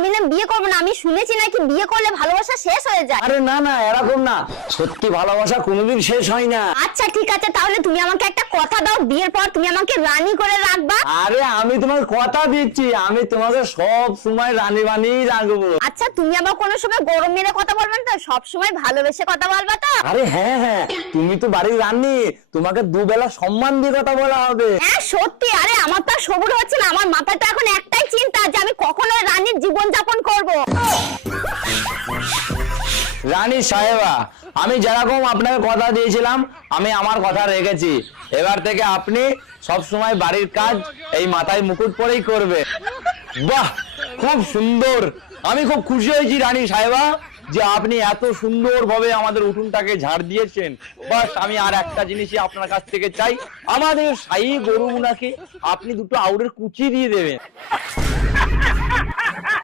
আমি না বিয়ে করবো না। আমি শুনেছি নাকি বিয়ে করলে ভালোবাসা শেষ হয়ে যায়। আরে না না, এরকম না, সত্যি ভালোবাসা কোনোদিন শেষ হয় না। আচ্ছা ঠিক আছে, তাহলে তুমি আমাকে একটা কথা দাও, বিয়ের পর তুমি আমাকে রানী করে রাখবা। আরে আমি তোমাকে কথা দিচ্ছি, আমি তোমাকে সব সময় রানী বানিয়ে রাখবো। আচ্ছা তুমি আবার কোনো সময় গরম মেরে কথা বলবে না তো, সব সময় ভালোবেসে কথা বলবা তো? আরে হ্যাঁ হ্যাঁ, তুমি তো বাড়ির রানী, তোমাকে দুবেলা সম্মান দিয়ে কথা বলা হবে। হ্যাঁ সত্যি। আরে আমার তো আর সবুর হচ্ছে না, আমার মাথায় তো এখন একটাই চিন্তা যে আমি কখনো রানীর জীবন যাপন করবো। রানী সাহেবা, আমি যেরকম আপনাকে কথা দিয়েছিলাম, আমি আমার কথা রেখেছি। এবার থেকে আপনি সব সময় বাড়ির কাজ এই মাথায় মুকুট পরেই করবে। বাহ, খুব সুন্দর। আমি খুব খুশি হয়েছি রানী সাহেবা যে আপনি এত সুন্দর ভাবে আমাদের উঠোনটাকে ঝাড় দিয়েছেন। বাস, আমি আর একটা জিনিসই আপনার কাছ থেকে চাই, আমাদের শাহী গরুগুনাকে আপনি দুটো আউরের কুচি দিয়ে দেবেন।